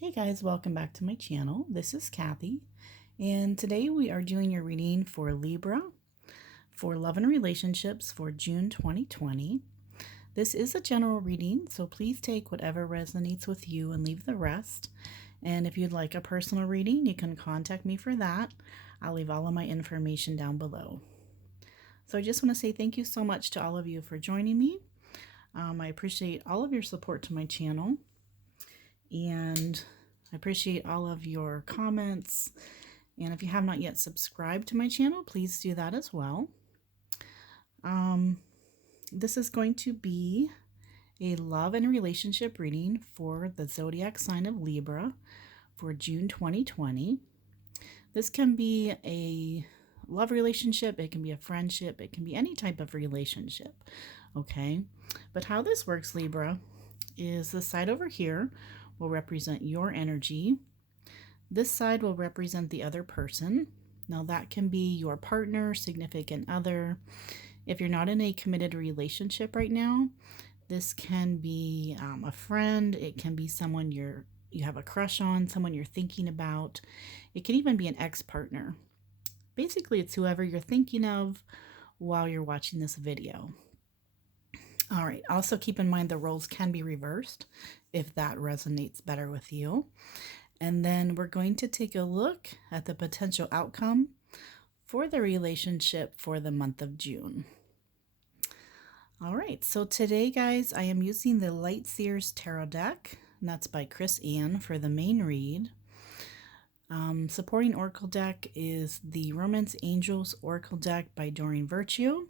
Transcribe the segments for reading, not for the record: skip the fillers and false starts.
Hey guys, welcome back to my channel. This is Kathy, and today we are doing your reading for Libra for love and relationships for June 2020. This is a general reading, so please take whatever resonates with you and leave the rest. And if you'd like a personal reading, you can contact me for that. I'll leave all of my information down below. So I just want to say thank you so much to all of you for joining me. I appreciate all of your support to my channel. And I appreciate all of your comments. And if you have not yet subscribed to my channel, please do that as well. This is going to be a love and relationship reading for the zodiac sign of Libra for June 2020. This can be a love relationship, it can be a friendship, it can be any type of relationship, okay? But how this works, Libra, is the side over here will represent your energy. This side will represent the other person. Now that can be your partner, significant other. If you're not in a committed relationship right now, this can be a friend. It can be someone you have a crush on, someone you're thinking about. It can even be an ex-partner. Basically, it's whoever you're thinking of while you're watching this video. All right, also keep in mind the roles can be reversed if that resonates better with you. And then we're going to take a look at the potential outcome for the relationship for the month of June. All right, so today, guys, I am using the Light Seers Tarot deck, and that's by Chris Ann for the main read. Supporting Oracle deck is the Romance Angels Oracle deck by Doreen Virtue.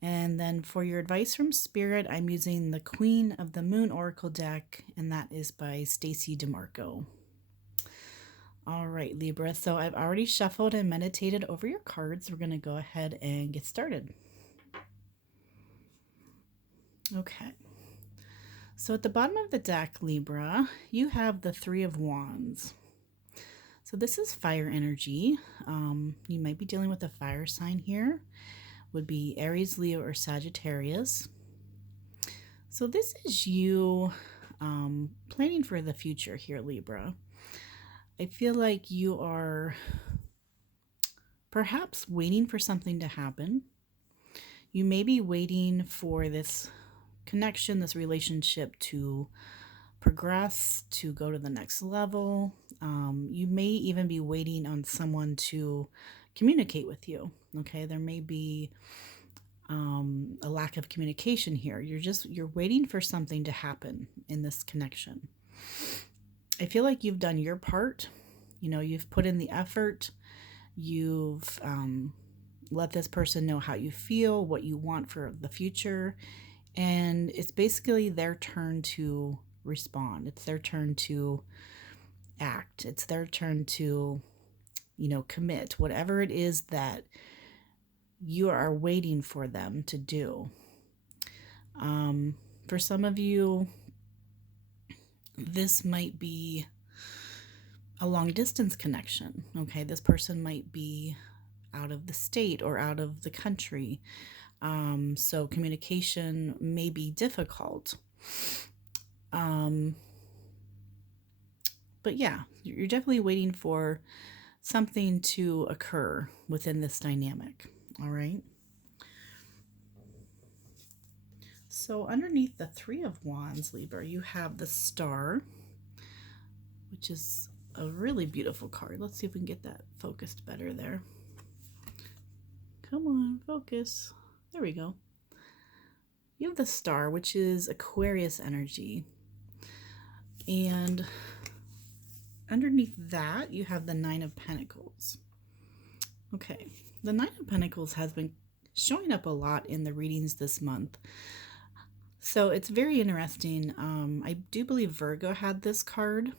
And then for your advice from Spirit, I'm using the Queen of the Moon Oracle deck, and that is by Stacy DeMarco. All right, Libra, so I've already shuffled and meditated over your cards. We're going to go ahead and get started. Okay. So at the bottom of the deck, Libra, you have the Three of Wands. So this is fire energy. You might be dealing with a fire sign here. Would be Aries, Leo, or Sagittarius. So this is you planning for the future here, Libra. I feel like you are perhaps waiting for something to happen. You may be waiting for this connection, this relationship to progress, to go to the next level. You may even be waiting on someone to communicate with you. Okay, there may be a lack of communication here. You're waiting for something to happen in this connection. I feel like you've done your part. You know, you've put in the effort. You've let this person know how you feel, what you want for the future, and it's basically their turn to respond. It's their turn to act. It's their turn to, commit, whatever it is that you are waiting for them to do. For some of you, this might be a long distance connection. Okay, this person might be out of the state or out of the country. So communication may be difficult. But yeah, you're definitely waiting for something to occur within this dynamic. All right. So underneath the Three of Wands, Libra, you have the Star, which is a really beautiful card. Let's see if we can get that focused better there. Come on, focus. There we go. You have the Star, which is Aquarius energy. And underneath that, you have the Nine of Pentacles. Okay, the Nine of Pentacles has been showing up a lot in the readings this month. So it's very interesting. I do believe Virgo had this card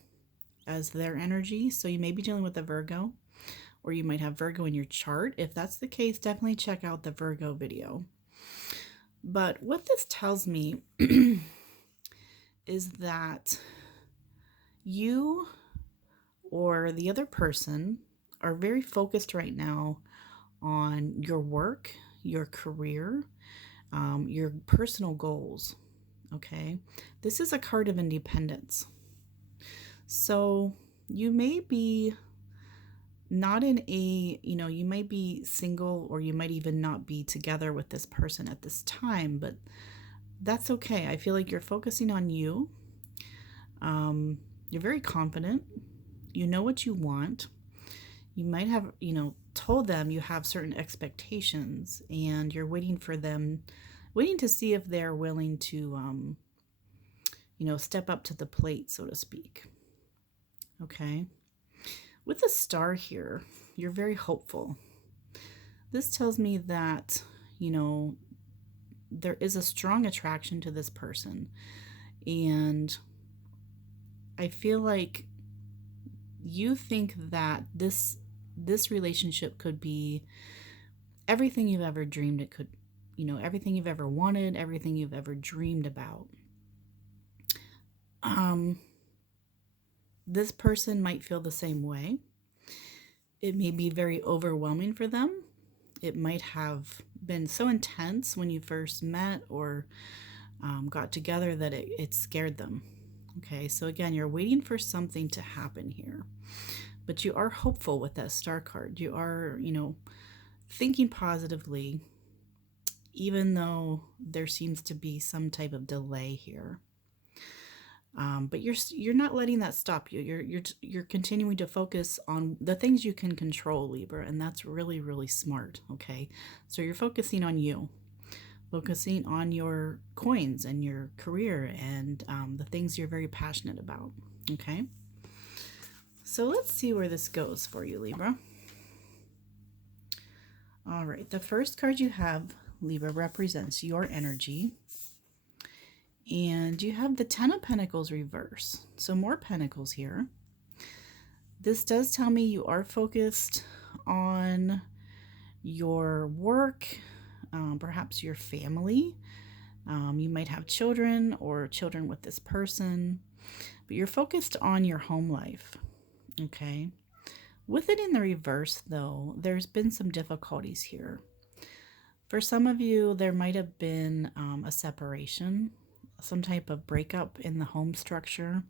as their energy. So you may be dealing with a Virgo, or you might have Virgo in your chart. If that's the case, definitely check out the Virgo video. But what this tells me is that you or the other person are very focused right now on your work, your career, your personal goals. Okay, this is a card of independence. So you may be not in a, you might be single, or you might even not be together with this person at this time, but that's okay. I feel like you're focusing on you. You're very confident. You know what you want. You might have, told them you have certain expectations, and you're waiting to see if they're willing to, step up to the plate, so to speak. Okay. With the star here, you're very hopeful. This tells me that, you know, there is a strong attraction to this person. And I feel like you think that this relationship could be everything you've ever dreamed it could, everything you've ever wanted, everything you've ever dreamed about. This person might feel the same way. It may be very overwhelming for them. It might have been so intense when you first met or got together that it scared them. Okay, so again, you're waiting for something to happen here, but you are hopeful with that star card. You are, thinking positively, even though there seems to be some type of delay here. But you're not letting that stop you. You're continuing to focus on the things you can control, Libra, and that's really, really smart. Okay, so you're focusing on you, focusing on your coins and your career and the things you're very passionate about. Okay, so let's see where this goes for you, Libra. All right, the first card you have, Libra, represents your energy. And you have the Ten of Pentacles reverse. So more pentacles here. This does tell me you are focused on your work, perhaps your family. You might have children or children with this person, but you're focused on your home life. Okay. With it in the reverse, though, there's been some difficulties here. For some of you, there might have been a separation, some type of breakup in the home structure.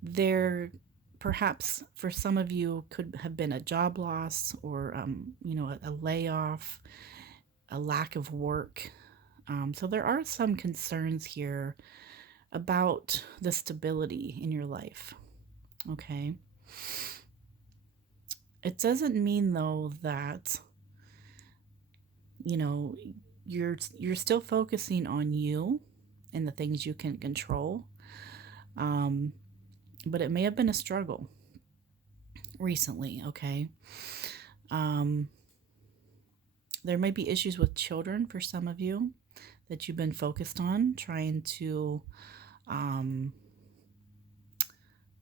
There, perhaps for some of you, could have been a job loss or, a layoff, a lack of work. So there are some concerns here about the stability in your life. Okay. It doesn't mean, though, that, you're still focusing on you and the things you can control. But it may have been a struggle recently, okay? There might be issues with children for some of you that you've been focused on, trying to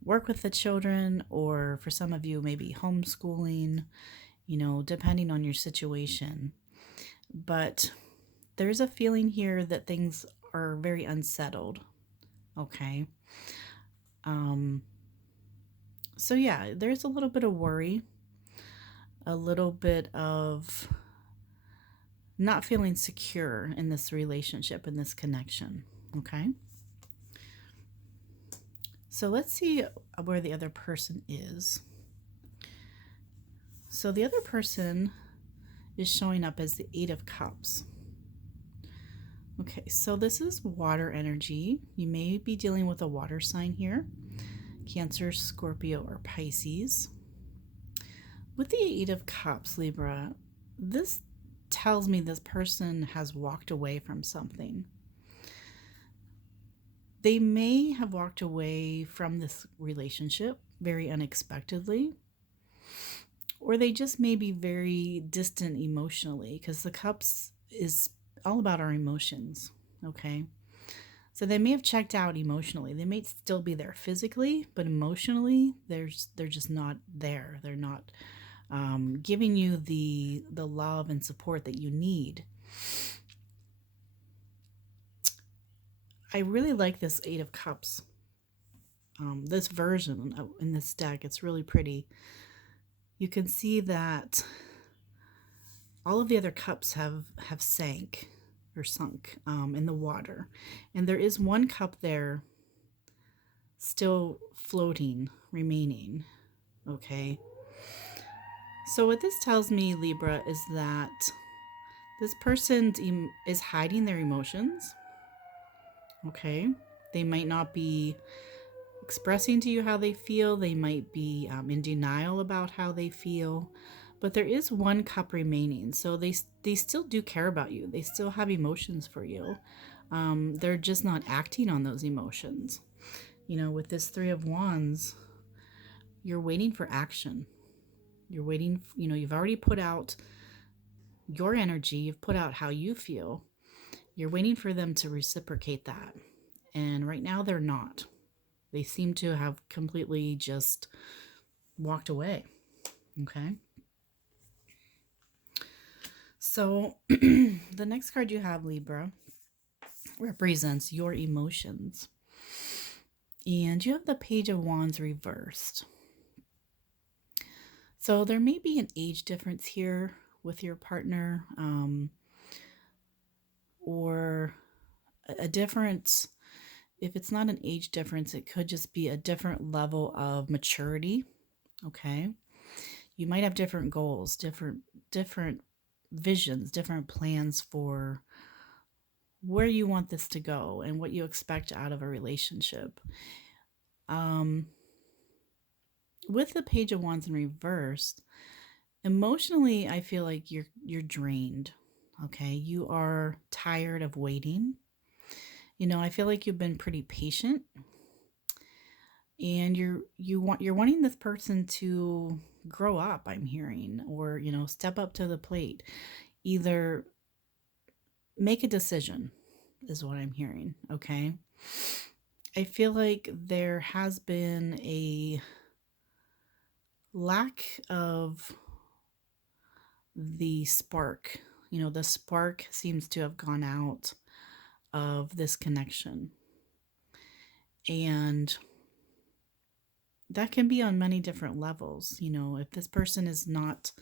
work with the children, or for some of you, maybe homeschooling, depending on your situation. But there's a feeling here that things are very unsettled, okay? So yeah, there's a little bit of worry, a little bit of not feeling secure in this relationship, in this connection, okay? So let's see where the other person is. So the other person is showing up as the Eight of Cups. Okay, so this is water energy. You may be dealing with a water sign here. Cancer, Scorpio, or Pisces. With the Eight of Cups, Libra, this tells me this person has walked away from something. They may have walked away from this relationship very unexpectedly, or they just may be very distant emotionally, because the Cups is all about our emotions, okay? So they may have checked out emotionally. They may still be there physically, but emotionally, they're just not there. They're not giving you the love and support that you need. I really like this Eight of Cups. This version in this deck, it's really pretty. You can see that all of the other cups have sunk in the water. And there is one cup there still floating, remaining. Okay. So what this tells me, Libra, is that this person is hiding their emotions. Okay. They might not be expressing to you how they feel. They might be in denial about how they feel. But there is one cup remaining. So they still do care about you. They still have emotions for you. They're just not acting on those emotions. With this Three of Wands, you're waiting for action. You're waiting, you've already put out your energy. You've put out how you feel. You're waiting for them to reciprocate that. And right now they're not. They seem to have completely just walked away. Okay. So the next card you have, Libra, represents your emotions. And you have the Page of Wands reversed. So there may be an age difference here with your partner, or a difference. If it's not an age difference, it could just be a different level of maturity. Okay. You might have different goals, different visions, different plans for where you want this to go and what you expect out of a relationship. With the Page of Wands in reverse, emotionally, I feel like you're drained. Okay, you are tired of waiting. I feel like you've been pretty patient, and you're wanting this person to grow up. I'm hearing, or step up to the plate. Either make a decision is what I'm hearing. Okay, I feel like there has been a lack of the spark. The spark seems to have gone out of this connection. And that can be on many different levels. If this person is not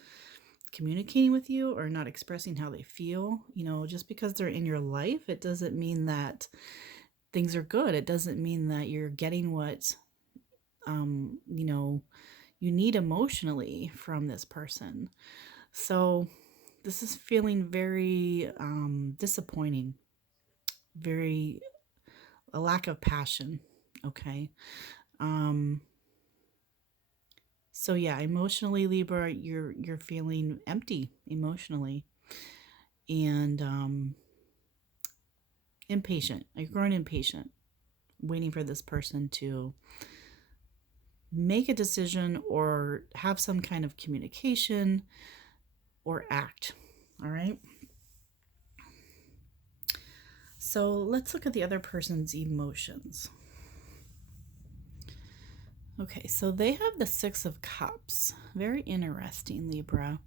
communicating with you or not expressing how they feel, just because they're in your life, it doesn't mean that things are good. It doesn't mean that you're getting what, you need emotionally from this person. So this is feeling very disappointing, very a lack of passion. Okay. So yeah, emotionally, Libra, you're feeling empty emotionally, and impatient. You're growing impatient, waiting for this person to make a decision or have some kind of communication or act. All right. So let's look at the other person's emotions. Okay, so they have the Six of Cups. Very interesting, Libra.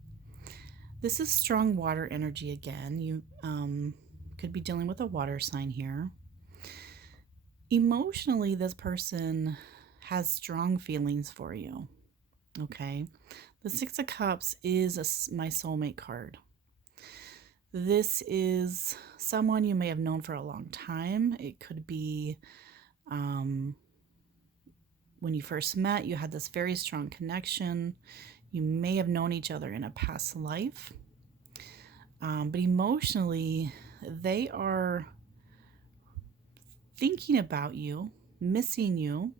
This is strong water energy again. You could be dealing with a water sign here. Emotionally, this person has strong feelings for you. Okay. The Six of Cups is my soulmate card. This is someone you may have known for a long time. It could be when you first met, you had this very strong connection. You may have known each other in a past life. But emotionally, they are thinking about you, missing you.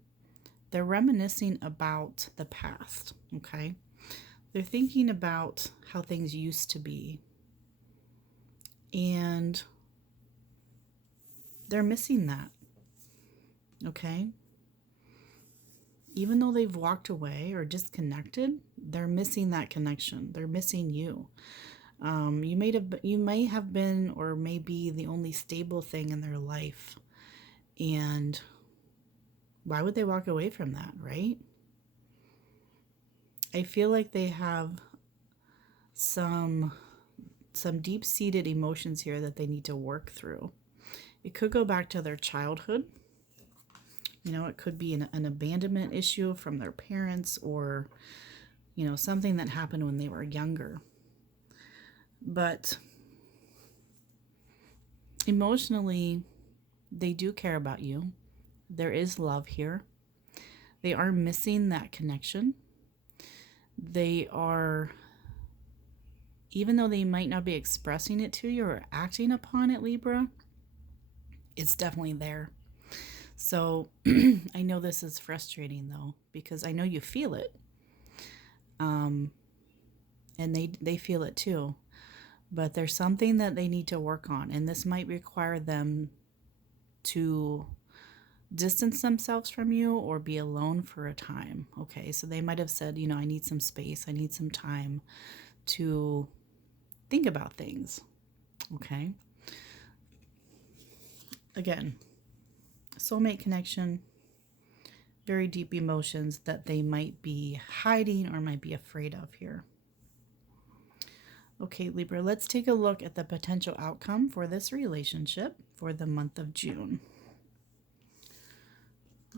They're reminiscing about the past, okay? They're thinking about how things used to be. And they're missing that, okay? Even though they've walked away or disconnected, they're missing that connection. They're missing you. You may have been or may be the only stable thing in their life. And why would they walk away from that, right? I feel like they have some deep-seated emotions here that they need to work through. It could go back to their childhood. It could be an abandonment issue from their parents, or something that happened when they were younger. But emotionally, they do care about you. There is love here. They are missing that connection. They are, even though they might not be expressing it to you or acting upon it, Libra, it's definitely there. So I know this is frustrating though, because I know you feel it. And they feel it too. But there's something that they need to work on, and this might require them to distance themselves from you or be alone for a time. Okay, so they might have said, I need some space, I need some time to think about things. Okay, again, soulmate connection, very deep emotions that they might be hiding or might be afraid of here. Okay, Libra, let's take a look at the potential outcome for this relationship for the month of June.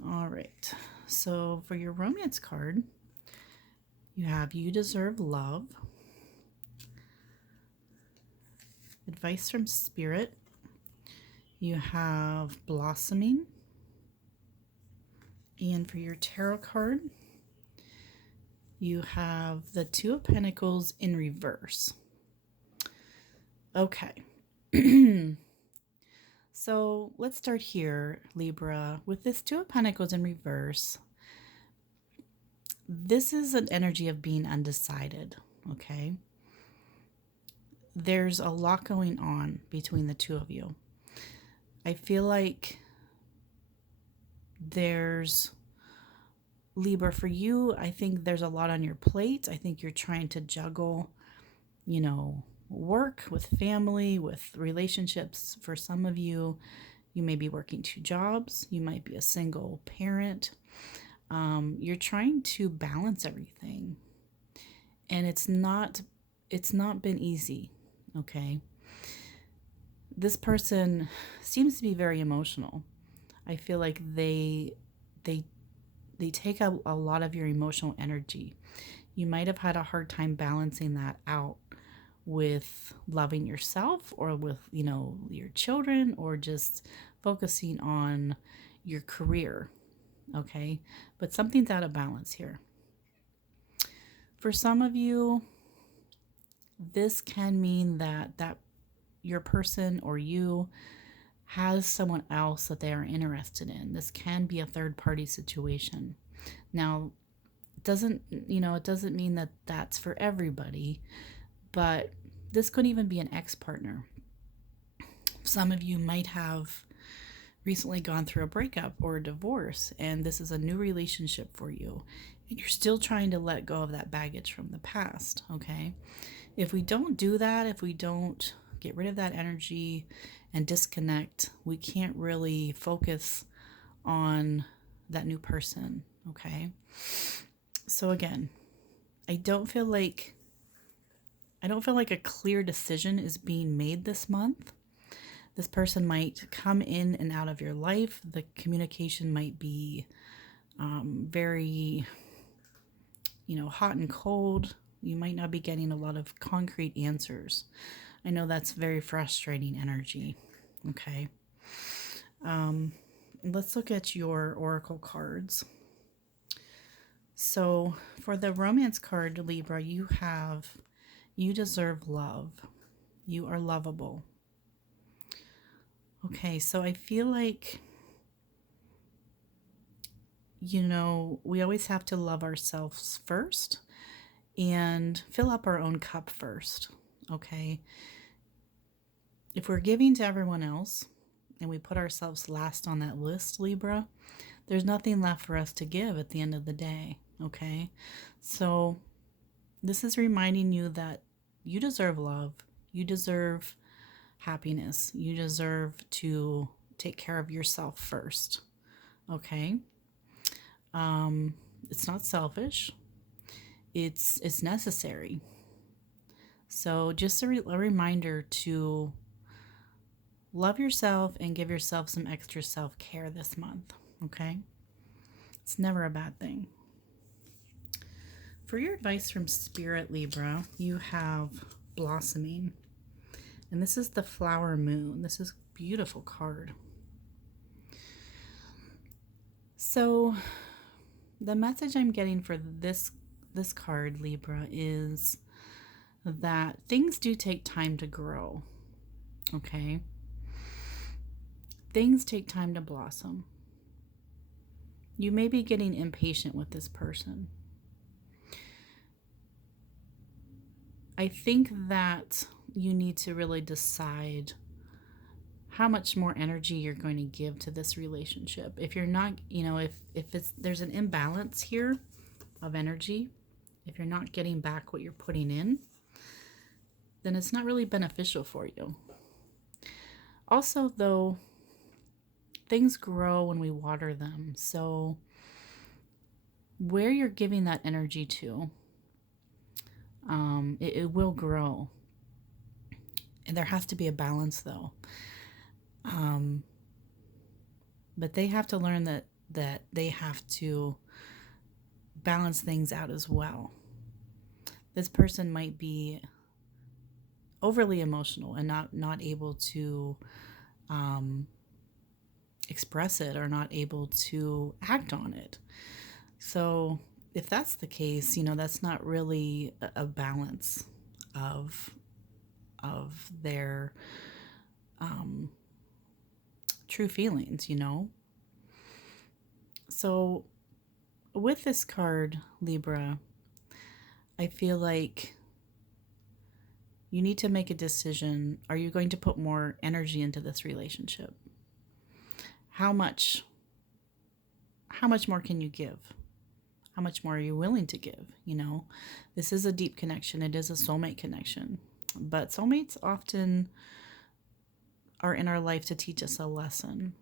All right, so for your romance card, you have You Deserve Love, Advice from Spirit, you have Blossoming, and for your tarot card, you have the Two of Pentacles in reverse. Okay. So let's start here, Libra. With this Two of Pentacles in reverse, this is an energy of being undecided, okay? There's a lot going on between the two of you. I feel like there's, Libra, for you, I think there's a lot on your plate. I think you're trying to juggle, work with family, with relationships. For some of you, you may be working 2 jobs. You might be a single parent. You're trying to balance everything, and it's not been easy. Okay. This person seems to be very emotional. I feel like they take a lot of your emotional energy. You might have had a hard time balancing that out with loving yourself or with, your children, or just focusing on your career. Okay. But something's out of balance here. For some of you, this can mean that your person or you has someone else that they are interested in. This can be a third party situation. Now, it doesn't mean that that's for everybody, but this could even be an ex-partner. Some of you might have recently gone through a breakup or a divorce, and this is a new relationship for you, and you're still trying to let go of that baggage from the past. Okay. If we don't do that, if we don't get rid of that energy and disconnect, we can't really focus on that new person. Okay. So again, I don't feel like a clear decision is being made this month. This person might come in and out of your life. The communication might be very, hot and cold. You might not be getting a lot of concrete answers. I know that's very frustrating energy. Okay. Let's look at your oracle cards. So for the romance card, Libra, you have You Deserve Love. You are lovable. Okay, so I feel like, we always have to love ourselves first and fill up our own cup first. Okay. If we're giving to everyone else and we put ourselves last on that list, Libra, there's nothing left for us to give at the end of the day. Okay. So this is reminding you that you deserve love. You deserve happiness. You deserve to take care of yourself first. Okay. It's not selfish. It's necessary. So just a reminder to love yourself and give yourself some extra self-care this month. Okay. It's never a bad thing. For your advice from Spirit, Libra, you have Blossoming. And this is the Flower Moon. This is a beautiful card. So the message I'm getting for this card, Libra, is that things do take time to grow. Okay? Things take time to blossom. You may be getting impatient with this person. I think that you need to really decide how much more energy you're going to give to this relationship. If you're not, if there's an imbalance here of energy, if you're not getting back what you're putting in, then it's not really beneficial for you. Also, though, things grow when we water them. So where you're giving that energy to, it will grow. And there has to be a balance, though. But they have to learn that they have to balance things out as well. This person might be overly emotional and not able to express it, or not able to act on it. So if that's the case, that's not really a balance of their true feelings, So with this card, Libra, I feel like you need to make a decision. Are you going to put more energy into this relationship? How much more can you give? How much more are you willing to give? This is a deep connection. It is a soulmate connection. But soulmates often are in our life to teach us a lesson.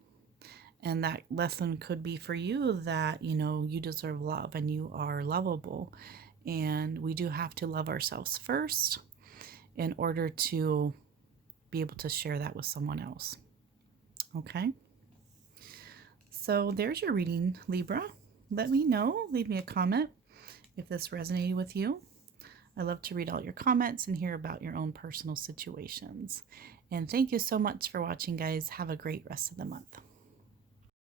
And that lesson could be for you that, you deserve love and you are lovable. And we do have to love ourselves first in order to be able to share that with someone else. Okay? So there's your reading, Libra. Let me know. Leave me a comment if this resonated with you. I love to read all your comments and hear about your own personal situations. And thank you so much for watching, guys. Have a great rest of the month.